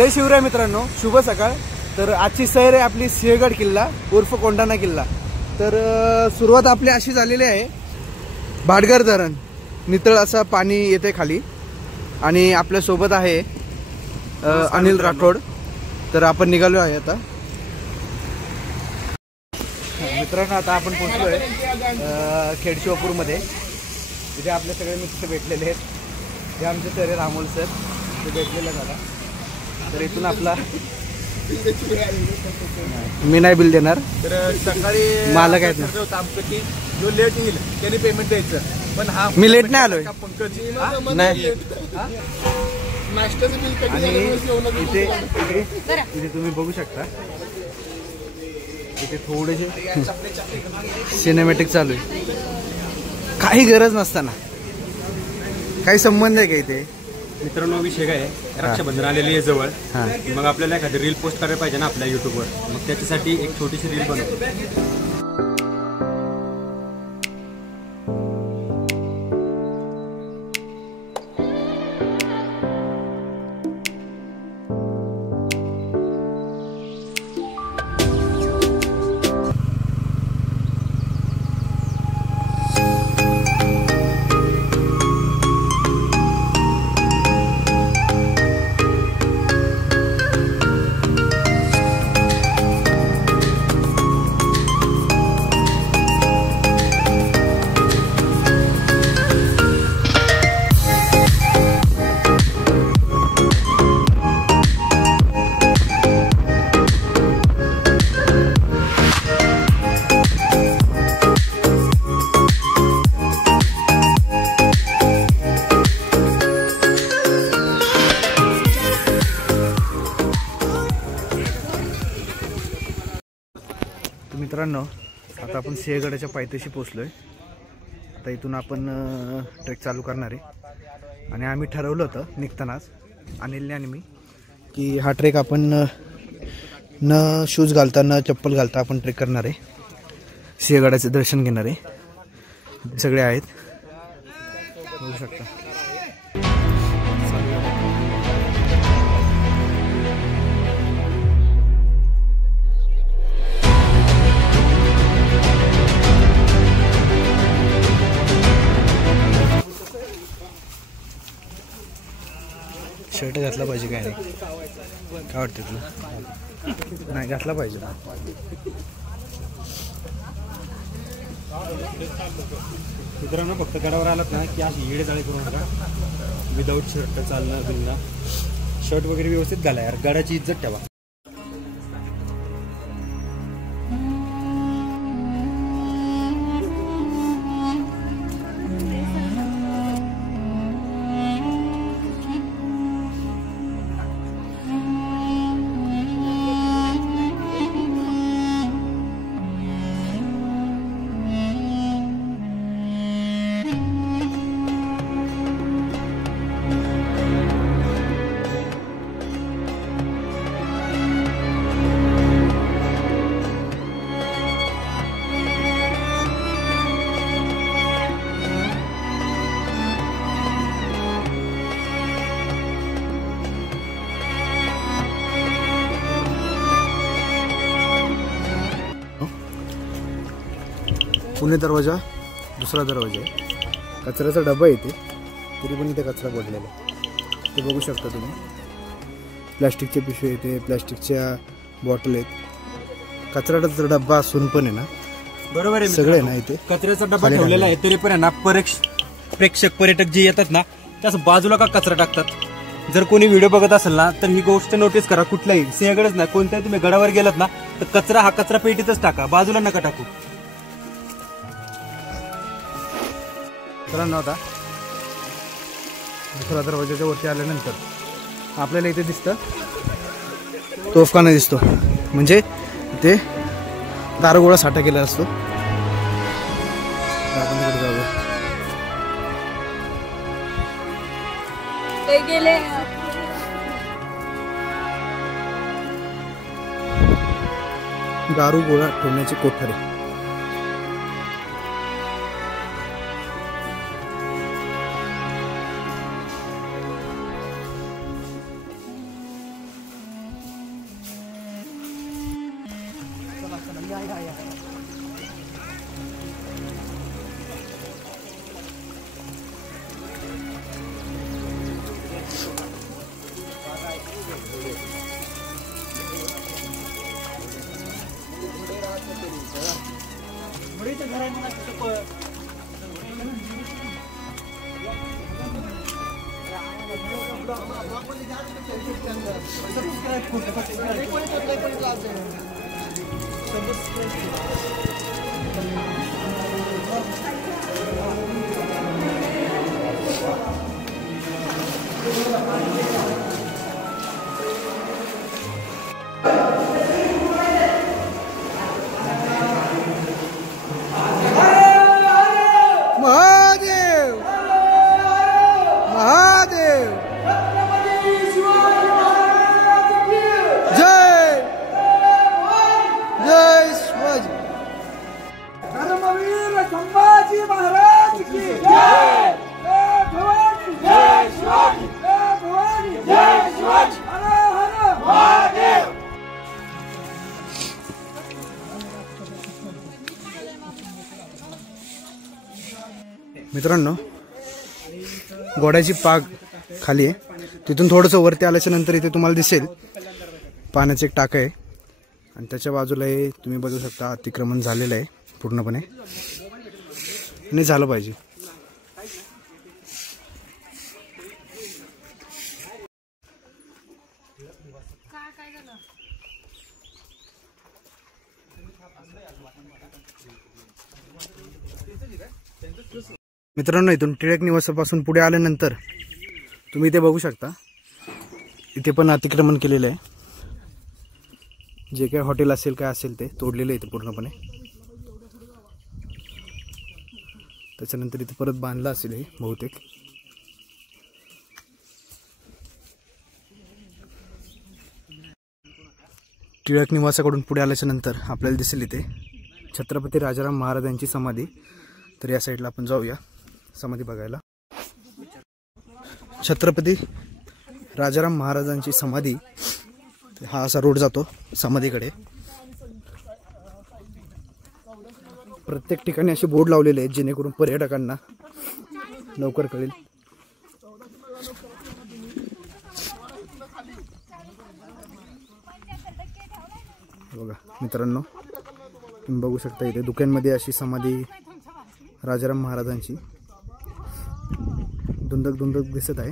जय शिवराय मित्रांनो, शुभ सकाळ। तर आजची सैर आहे आपली सिंहगड किल्ला उर्फ कोंढाणा किल्ला। तर सुरुवात आपली अशी झालेली आहे, भाटघर धरण नितळ असं पाणी येते खाली आणि आपल्या सोबत आहे अनिल राठोड। तर आपण निघालो आहे आता मित्रांनो। आता आपण पोहोचलोय खेडशिवापूर मध्ये। इथे आपले सगळे मित्र भेटलेले आहेत, हे आमचे सर आहेत अमोल सर, ते भेटलेले झाला। तर इथून आपला मी नाही बिल देणार, तर सकाळी मालक आहेत ना आमचं की जो लेट येईल त्याने पेमेंट द्यायचं, पण हा मी लेट नाही आलोय पंकज नाही। नाश्त्याचं बिल कधी इथे तुम्ही बघू शकता, इथे थोडेसे सिनेमॅटिक चालू आहे, काही गरज नसताना। काही संबंध आहे का इथे मित्रांनो? विषय काय आहे, रक्षाबंधन आलेली आहे जवळ, मग आपल्याला एखादी रील पोस्ट करायला पाहिजे ना आपल्या युट्यूबवर, मग त्याच्यासाठी एक छोटीशी रील बनवतो। मित्रांनो, आता आपण सिंहगडाच्या पायथ्याशी पोहोचलोय। आता इथून आपण ट्रेक चालू करणार आहे आणि आम्ही ठरवलं होतं निघतानाच अनिलने आणि मी की हा ट्रेक आपण न शूज घालता न चप्पल घालता आपण ट्रेक करणार आहे, सिंहगडाचे दर्शन घेणार आहे। सगळे आहेत बघू शकता। शर्ट घातला पाहिजे काय नाही, काय वाटतं तुला? नाही घातला पाहिजे। मित्रांनो, फक्त गडावर आलात ना की अशी येडेजाळे करू नका, विदाऊट शर्ट चालणं बिलणं, शर्ट वगैरे व्यवस्थित घाला यार, गडाची इज्जत ठेवा। पुणे दरवाजा दुसरा दरवाजा आहे, कचऱ्याचा डबा येते तरी पण इथे कचरा पडलेला आहे, ते बघू शकता तुम्ही। प्लॅस्टिकचे पिशवे येते, प्लॅस्टिकच्या बॉटल आहेत, कचऱ्याचा डब्बा असून पण आहे ना, बरोबर आहे सगळे ना इथे कचऱ्याचा डबा ठेवलेला आहे, तरी पण आहे ना प्रेक्षक पर्यटक जे येतात ना त्याच बाजूला का कचरा टाकतात। जर कोणी व्हिडिओ बघत असेल ना तर ही गोष्ट नोटीस करा, कुठलाही सिंहगडच नाही कोणत्याही तुम्ही गडावर गेलात ना तर कचरा हा कचरा पेटीतच टाका, बाजूला नका टाकू। मित्रांनो, आता दुसऱ्या दरवाजाच्या वरती आल्यानंतर आपल्याला इथे दिसतं तोफखाना दिसतो, म्हणजे इथे दारुगोळा साठा केला असतो। आपण तिकडे जाऊया। दारुगोळा ठेवण्याची कोठारी। महादेव महादेव जय जय शिवाजी धर्मवीर संभाजी महाराज की जय भवानी जय शिवाजी भवानी जय शिवाजी हर हर महादेव। मित्रांनो, घोड्याची पाग खाली आहे, तिथून थोडंसं वरती आल्याच्या नंतर इथे तुम्हाला दिसेल पाण्याचं एक टाकं आहे आणि त्याच्या बाजूला हे तुम्ही बघू शकता अतिक्रमण झालेलं आहे पूर्णपणे आणि झालं पाहिजे. मित्रांनो, इथून टिळक निवासापासून पुढे आल्यानंतर तुम्ही इथे बघू शकता इथे पण अतिक्रमण केलेलं आहे. जे काही हॉटेल असेल काय असेल ते तोडलेलं आहे इथे पूर्णपणे. त्याच्यानंतर इथे परत बांधलं असेल हे बहुतेक. टिळक निवासाकडून पुढे आल्याच्या नंतर आपल्याला दिसेल इथे छत्रपती राजाराम महाराजांची समाधी. तर या साईडला आपण जाऊया समाधी बघायला. छत्रपती राजाराम महाराजांची समाधी, हा असा रोड जातो समाधीकडे. प्रत्येक ठिकाणी असे बोर्ड लावलेले आहेत जेणेकरून पर्यटकांना लवकर कळेल. बघा मित्रांनो, तुम्ही बघू शकता इथे दुकानमध्ये अशी समाधी राजाराम महाराजांची दुंदक दिसत आहे.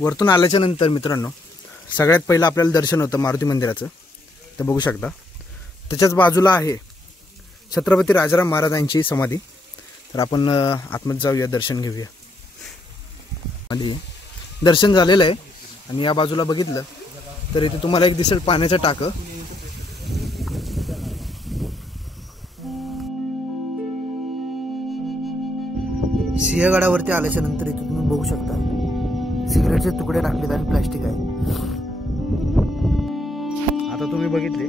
वरतून आल्याच्या नंतर मित्रांनो सगळ्यात पहिलं आपल्याला दर्शन होतं मारुती मंदिराचं, ते बघू शकता. त्याच्याच बाजूला आहे छत्रपती राजाराम महाराजांची समाधी. तर आपण आतमध्ये जाऊया, दर्शन घेऊया. आणि दर्शन झालेलं आहे आणि या बाजूला बघितलं तर इथे तुम्हाला एक दिसेल पाण्याचं टाकं. सिंहगडावरती आल्याच्या नंतर इथे तुम्ही बघू शकता सिगरेटचे तुकडे टाकलेत आणि प्लास्टिक आहे. आता तुम्ही बघितले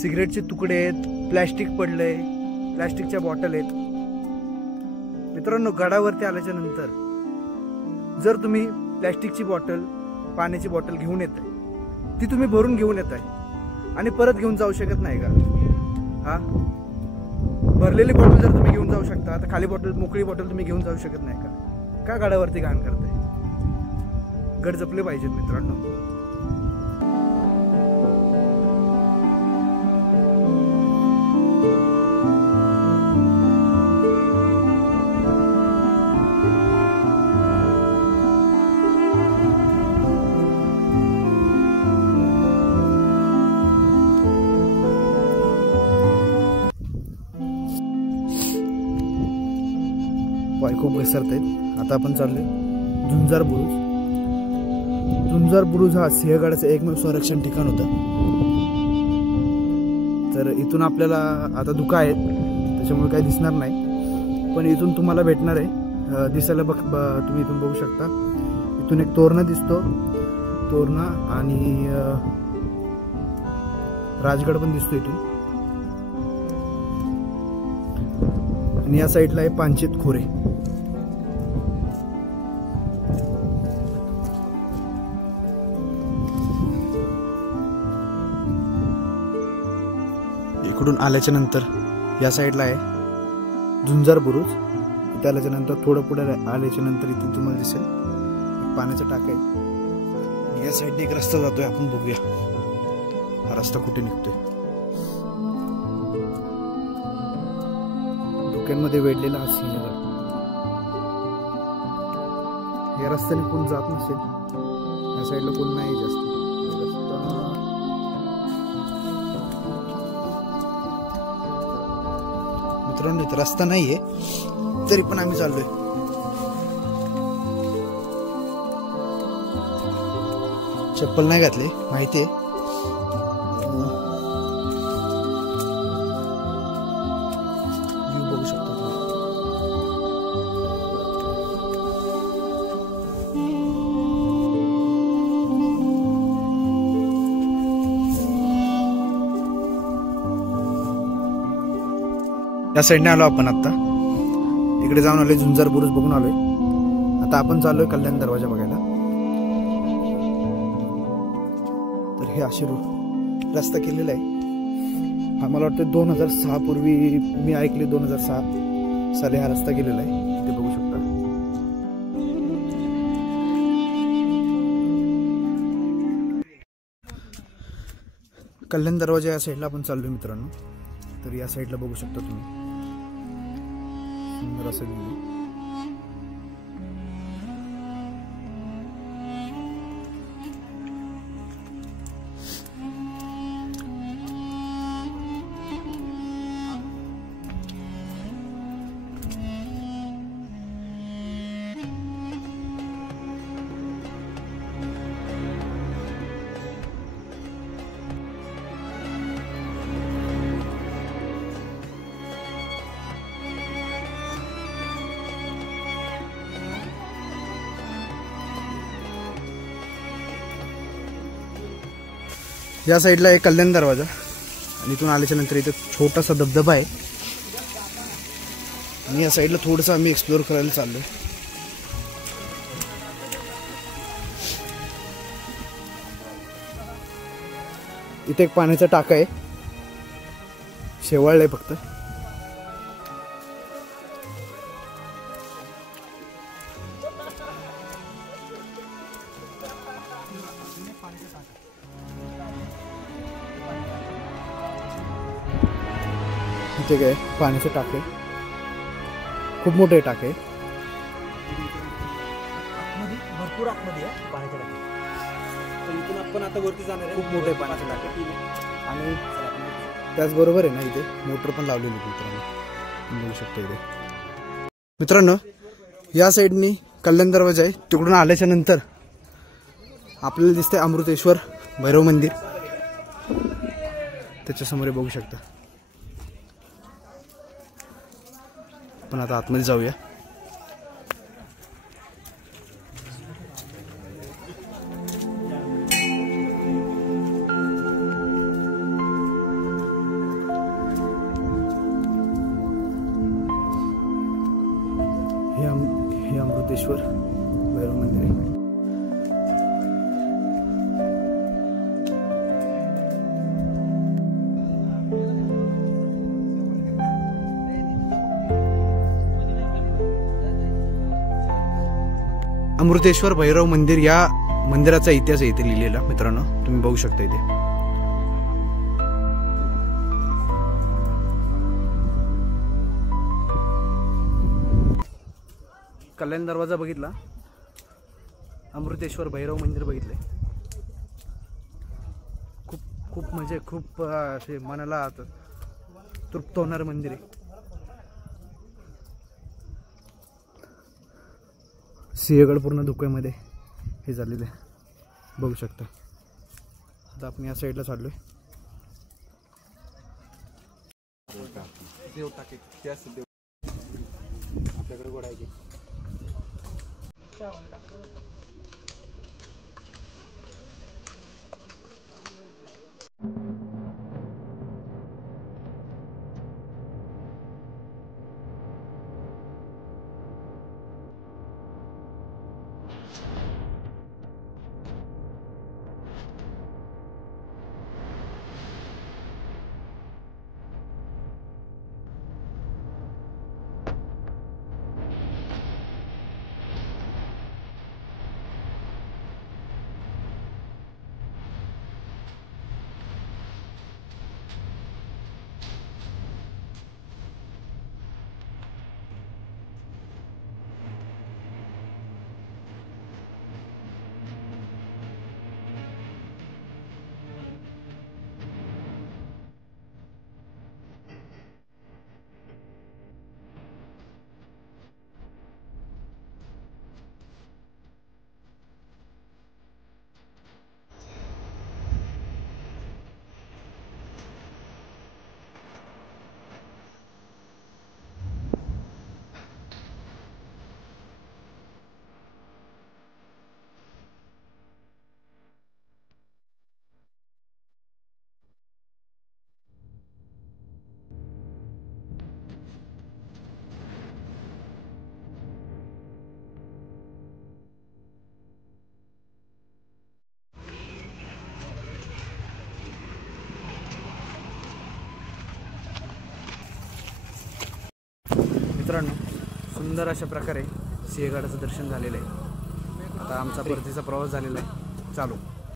सिगरेटचे तुकडे आहेत, प्लास्टिक पडलंय, प्लास्टिकच्या बॉटल आहेत. मित्रांनो, गडावरती आल्याच्या नंतर जर तुम्ही प्लास्टिकची बॉटल, पाण्याची बॉटल घेऊन येत आहे, ती तुम्ही भरून घेऊन येत आहे आणि परत घेऊन जाऊ शकत नाही का? हा, भरलेली बॉटल जर तुम्ही घेऊन जाऊ शकता, तर खाली बॉटल, मोकळी बॉटल तुम्ही घेऊन जाऊ शकत नाही का? का गडावरती घाण करताय? गड जपले पाहिजेत मित्रांनो. पाय खूप घसरत आहेत. आता आपण चाललोय झुंजार बुरुज. झुंजार बुरुज हा सिंहगडाचं एकमेव संरक्षण ठिकाण होतं. तर इथून आपल्याला आता धुकं आहेत त्याच्यामुळे काही दिसणार नाही, पण इथून तुम्हाला भेटणार आहे दिसायला. तुम्ही इथून बघू शकता, इथून एक तोरणा दिसतो, तोरणा, आणि राजगड पण दिसतो इथून. आणि या साईडला आहे पांचेत खोरे. इकडून आल्याच्या नंतर या साईडला आहे झुंजार बुरुज. इथे आल्याच्या नंतर थोडं पुढे आल्याच्या नंतर इथे तुम्हाला दिसेल एक पाण्याचं टाक आहे. या साईडने एक रस्ता जातोय, आपण बघूया हा रस्ता कुठे निघतोय. धुक्यांमध्ये वेढलेला हा सिंहगड. या रस्त्याने कोण जात नसेल, या साईडला कोण नाही जास्त. मित्रांनो इथं रस्ता नाहीये तरी पण आम्ही चाललोय. चप्पल नाही घातली माहितीये. बघू शकता तुम्ही. या साईडने आलो आपण आता. इकडे जाऊन आलोय झुंजार बुरुज बघून आलोय. आता आपण चाललोय कल्याण दरवाजा बघायला. तर हे असे रस्ता केलेला आहे. हा मला वाटतं 2006 पूर्वी मी ऐकले 2006 साली हा रस्ता केलेला आहे. ते बघू शकता. कल्याण दरवाजा या साईडला आपण चाललोय मित्रांनो. तर या साईडला बघू शकता तुम्ही सुंदर असं व्ह्यू. या साईडला आहे कल्याण दरवाजा आणि इथून आल्याच्या नंतर इथे छोटासा धबधबा आहे. आणि या साईडला थोडंसं आम्ही एक्सप्लोर करायला चाललोय. इथे एक पाण्याचा टाका आहे, शेवाळ आहे फक्त. इथे काय पाण्याचे टाके, खूप मोठे टाके. भरपूर आतमध्ये आहे पाण्याच्या टाकी. तर इथून आपण आता वरती जाणार आहे. खूप मोठे पाण्याचे टाके. आणि त्याचबरोबर आहे ना इथे मोटर पण लावलेली मित्रांनो, बघू शकता इथे. मित्रांनो या साईडनी कल्याण दरवाजा आहे. तिकडून आल्याच्या नंतर आपल्याला दिसते अमृतेश्वर भैरव मंदिर. त्याच्यासमोर बघू शकता. पण आता आतमध्ये जाऊया. हे अमृतेश्वर भैरव मंदिर आहे. अमृतेश्वर भैरव मंदिर या मंदिराचा इतिहास आहे इथे लिहिलेला मित्रांनो, तुम्ही बघू शकता इथे. कल्याण दरवाजा बघितला, अमृतेश्वर भैरव मंदिर बघितले. खूप खूप म्हणजे खूप असे मनाला तृप्त होणारं मंदिर आहे. सिंहगड पूर्ण धुक्यामध्ये हे झालेलं आहे, बघू शकता. आता आपण या साईडला चाललोय. आपल्याकडे गोडा आहे. मित्रांनो सुंदर अशा प्रकारे सिंहगडाचं दर्शन झालेलं आहे. आता आमचा परतीचा प्रवास झालेला आहे चालू.